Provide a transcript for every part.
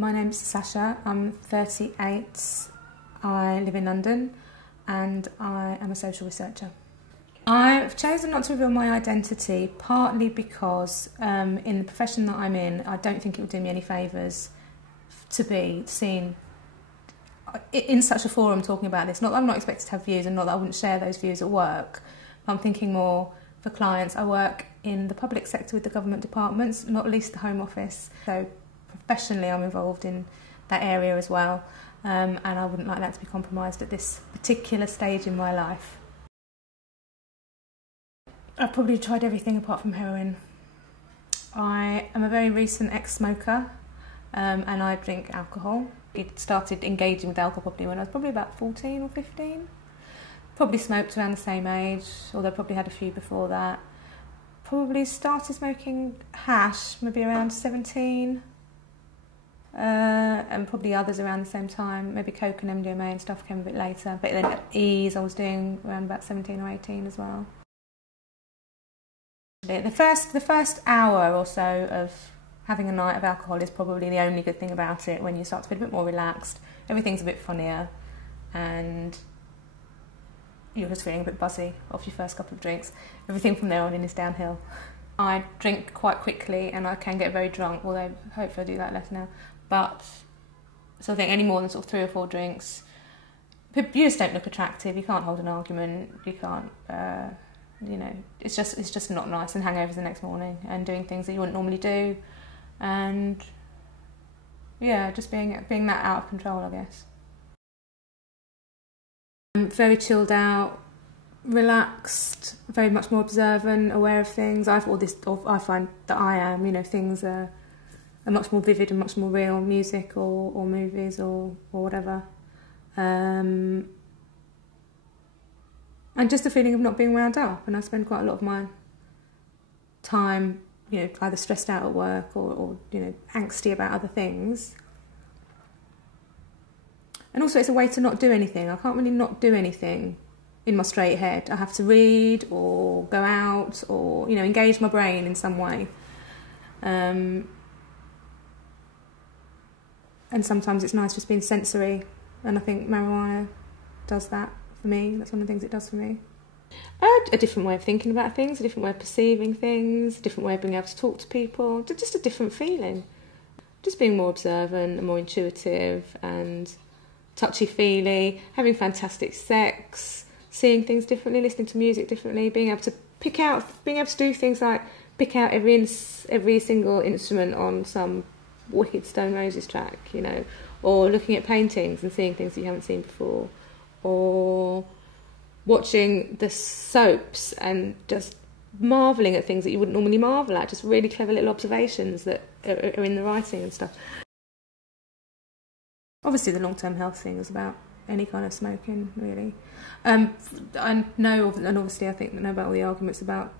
My name's Sasha, I'm 38, I live in London and I am a social researcher. I've chosen not to reveal my identity partly because in the profession that I'm in, I don't think it would do me any favours to be seen in such a forum talking about this. Not that I'm not expected to have views and not that I wouldn't share those views at work, but I'm thinking more for clients. I work in the public sector with the government departments, not least the Home Office. So professionally I'm involved in that area as well, and I wouldn't like that to be compromised at this particular stage in my life. I've probably tried everything apart from heroin. I am a very recent ex-smoker and I drink alcohol. I started engaging with alcohol probably when I was probably about 14 or 15. Probably smoked around the same age, although probably had a few before that. Probably started smoking hash maybe around 17. And probably others around the same time. Maybe coke and MDMA and stuff came a bit later. But then E's I was doing around about 17 or 18 as well. The first hour or so of having a night of alcohol is probably the only good thing about it. When you start to feel a bit more relaxed, everything's a bit funnier and you're just feeling a bit buzzy off your first couple of drinks. Everything from there on in is downhill. I drink quite quickly and I can get very drunk, although hopefully I do that less now. But so I think any more than sort of 3 or 4 drinks, you just don't look attractive, you can't hold an argument, you can't, you know, it's just not nice, and hangovers the next morning and doing things that you wouldn't normally do, and yeah, just being that out of control, I guess. I'm very chilled out, relaxed, very much more observant, aware of things. I find that I am, you know, things are much more vivid and much more real, music or movies or whatever. And just the feeling of not being wound up, and I spend quite a lot of my time, you know, either stressed out at work or you know, angsty about other things. And also it's a way to not do anything. I can't really not do anything in my straight head. I have to read or go out or, you know, engage my brain in some way. And sometimes it's nice just being sensory, and I think marijuana does that for me. That's one of the things it does for me. A different way of thinking about things, a different way of perceiving things, a different way of being able to talk to people, just a different feeling. Just being more observant and more intuitive and touchy-feely, having fantastic sex, seeing things differently, listening to music differently, being able to do things like pick out every single instrument on some wicked Stone Roses track, you know, or looking at paintings and seeing things that you haven't seen before, or watching the soaps and just marvelling at things that you wouldn't normally marvel at, just really clever little observations that are in the writing and stuff. Obviously the long-term health thing is about any kind of smoking, really. I know, and obviously I think I know about all the arguments about,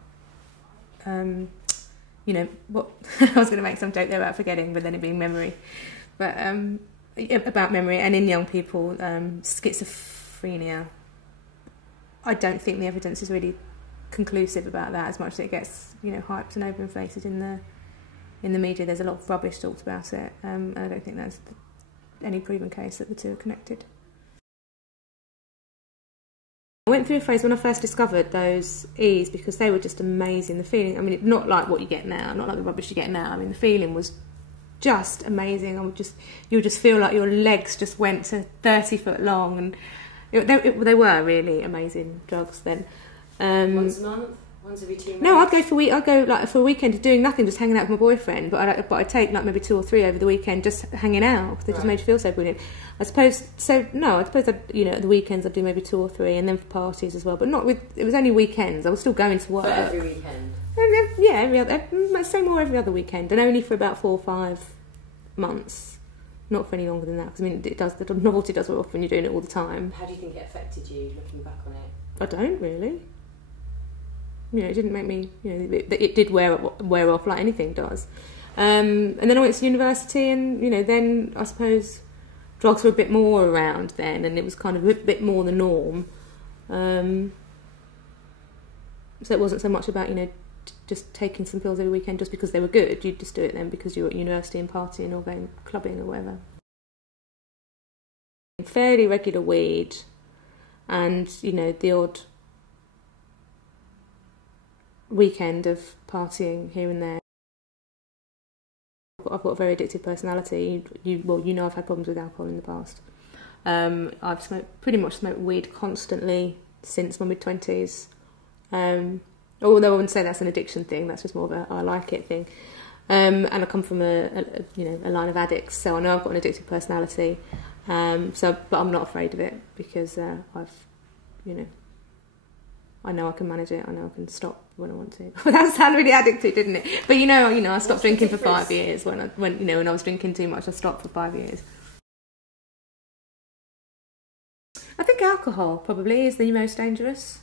you know, what I was going to make some joke there about forgetting, but then it being memory. But about memory, and in young people, schizophrenia. I don't think the evidence is really conclusive about that, as much as it gets, you know, hyped and overinflated in the media. There's a lot of rubbish talked about it, and I don't think there's any proven case that the two are connected. I went through a phase when I first discovered those E's because they were just amazing. The feeling, I mean, not like what you get now, not like the rubbish you get now. I mean, the feeling was just amazing. You'll just feel like your legs just went to 30 foot long, and they were really amazing drugs then. Once a month? Once every 2 months? No, I'd go like for a weekend doing nothing, just hanging out with my boyfriend. But I'd take like maybe 2 or 3 over the weekend, just hanging out, because they just made you feel so brilliant. I suppose I'd, you know, at the weekends I'd do maybe 2 or 3, and then for parties as well. But not with. It was only weekends. I was still going to work. But every weekend. And yeah, I'd say more every other weekend, and only for about 4 or 5 months. Not for any longer than that, because I mean, the novelty does wear off when you're doing it all the time. How do you think it affected you, looking back on it? I don't really. You know, it didn't make me, you know, it did wear off like anything does. And then I went to university, and, you know, then I suppose drugs were a bit more around then, and it was kind of a bit more the norm. So it wasn't so much about, you know, just taking some pills every weekend just because they were good. You'd just do it then because you were at university and partying or going clubbing or whatever. Fairly regular weed and, you know, the odd weekend of partying here and there. I've got a very addictive personality. You know I've had problems with alcohol in the past. I've pretty much smoked weed constantly since my mid-20s. Although I wouldn't say that's an addiction thing, that's just more of a I like it thing. And I come from a line of addicts, so I know I've got an addictive personality. But I'm not afraid of it because I know I can manage it. I know I can stop when I want to. That sounded really addictive, didn't it? But I stopped drinking for 5 years. When I was drinking too much, I stopped for 5 years. I think alcohol probably is the most dangerous.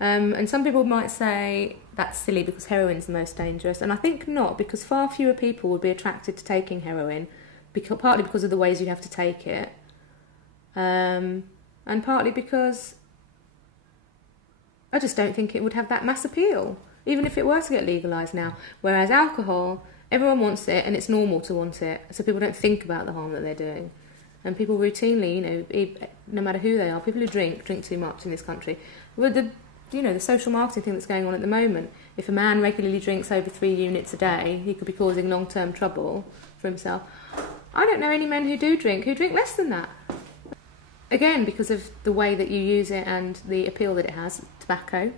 And some people might say that's silly because heroin's the most dangerous, and I think not, because far fewer people would be attracted to taking heroin, partly because of the ways you have to take it, and partly because I just don't think it would have that mass appeal, even if it were to get legalised now. Whereas alcohol, everyone wants it and it's normal to want it, so people don't think about the harm that they're doing. And people routinely, no matter who they are, people who drink too much in this country. With the social marketing thing that's going on at the moment, if a man regularly drinks over 3 units a day, he could be causing long-term trouble for himself. I don't know any men who drink less than that. Again, because of the way that you use it and the appeal that it has, tobacco.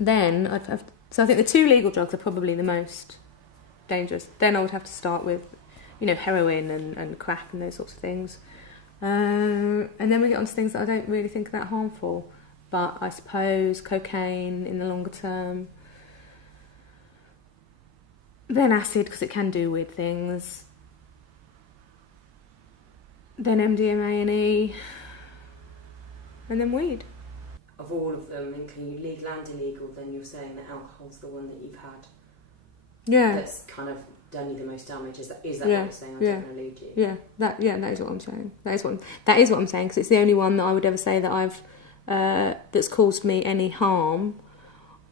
So I think the 2 legal drugs are probably the most dangerous. Then I would have to start with, heroin and crack and those sorts of things. And then we get on to things that I don't really think are that harmful. But I suppose cocaine in the longer term. Then acid, because it can do weird things. Then MDMA and E. And then weed. Of all of them, including legal and illegal, then you're saying that alcohol's the one that you've had. Yeah. That's kind of done you the most damage. Is that what you're saying? I don't want to lead you. Yeah, that is what I'm saying. That is what I'm saying, because it's the only one that I would ever say that I've that's caused me any harm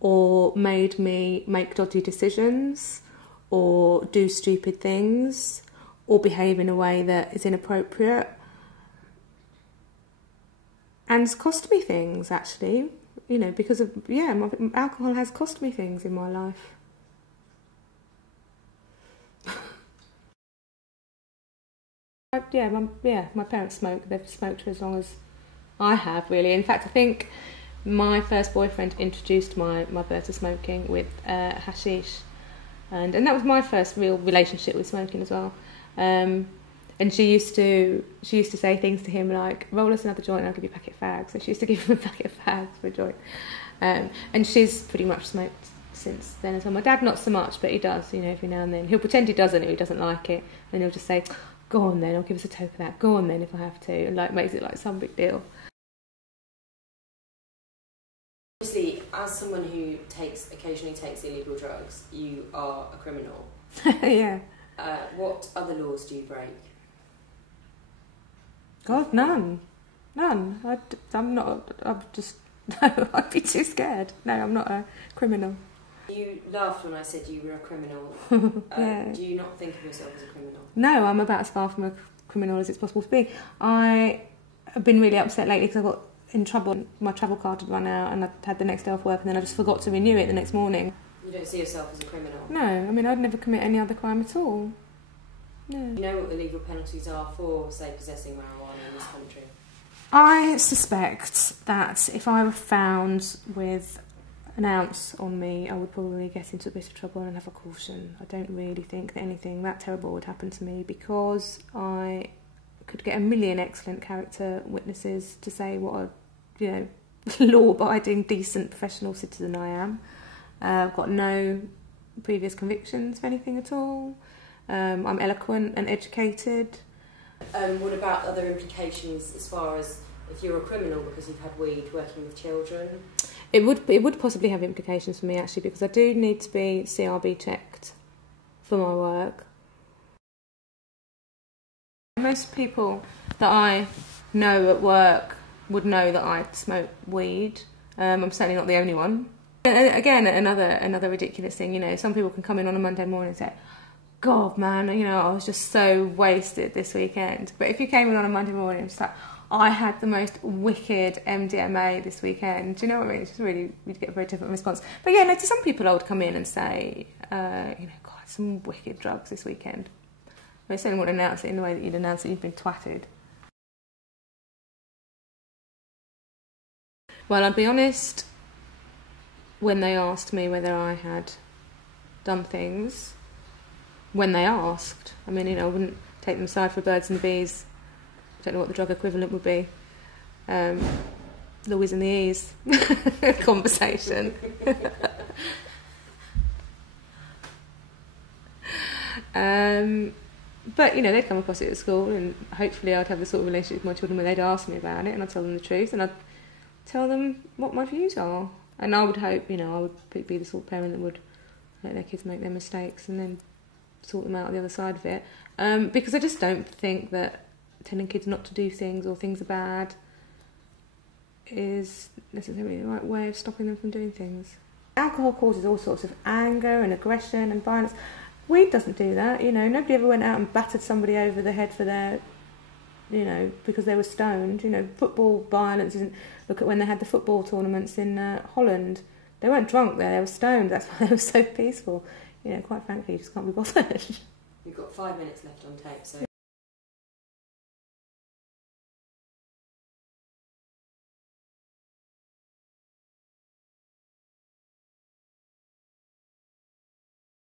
or made me make dodgy decisions or do stupid things or behave in a way that is inappropriate. And it's cost me things, actually, because of, alcohol has cost me things in my life. My parents smoke. They've smoked for as long as I have, really. In fact, I think my first boyfriend introduced my mother to smoking with hashish. And that was my first real relationship with smoking as well. And she used to say things to him like, roll us another joint and I'll give you a packet of fags. So she used to give him a packet of fags for a joint. And she's pretty much smoked since then as well. My dad not so much, but he does, every now and then. He'll pretend he doesn't if he doesn't like it. And he'll just say, go on then, I'll give us a toke of that. Go on then if I have to. And makes it like some big deal. Obviously, as someone who occasionally takes illegal drugs, you are a criminal. Yeah. What other laws do you break? God, none. I'm not. No, I'd be too scared. No, I'm not a criminal. You laughed when I said you were a criminal. Yeah. Do you not think of yourself as a criminal? No, I'm about as far from a criminal as it's possible to be. I have been really upset lately because I got in trouble. My travel card had run out and I had the next day off work and then I just forgot to renew it the next morning. You don't see yourself as a criminal? No, I'd never commit any other crime at all. No. You know what the legal penalties are for, say, possessing marijuana in this country? I suspect that if I were found with an ounce on me, I would probably get into a bit of trouble and have a caution. I don't really think that anything that terrible would happen to me because I could get a million excellent character witnesses to say what a law-abiding, decent, professional citizen I am. I've got no previous convictions for anything at all. I'm eloquent and educated. What about other implications as far as if you're a criminal because you've had weed working with children? It would possibly have implications for me, actually, because I do need to be CRB checked for my work. Most people that I know at work would know that I smoke weed, I'm certainly not the only one. And again, another ridiculous thing, you know, some people can come in on a Monday morning and say, God, man, you know, I was just so wasted this weekend. But if you came in on a Monday morning and just like, I had the most wicked MDMA this weekend, do you know what I mean? It's just really, you'd get a very different response. But yeah, no, to some people I would come in and say, you know, God, some wicked drugs this weekend. I certainly wouldn't announce it in the way that you'd announce that you'd been twatted. Well, I'll be honest, when they asked me whether I had done things, when they asked, I mean, you know, I wouldn't take them aside for birds and the bees. I don't know what the drug equivalent would be. The whiz and the ease conversation. But, you know, they'd come across it at school, and hopefully I'd have the sort of relationship with my children where they'd ask me about it and I'd tell them the truth and I'd tell them what my views are. And I would hope, you know, I would be the sort of parent that would let their kids make their mistakes and then sort them out on the other side of it. Because I just don't think that telling kids not to do things or things are bad is necessarily the right way of stopping them from doing things. Alcohol causes all sorts of anger and aggression and violence. Weed doesn't do that, you know. Nobody ever went out and battered somebody over the head for their, you know, because they were stoned. You know, football violence isn't... Look at when they had the football tournaments in Holland. They weren't drunk there, they were stoned. That's why they were so peaceful. You know, quite frankly, you just can't be bothered. We've got 5 minutes left on tape, so...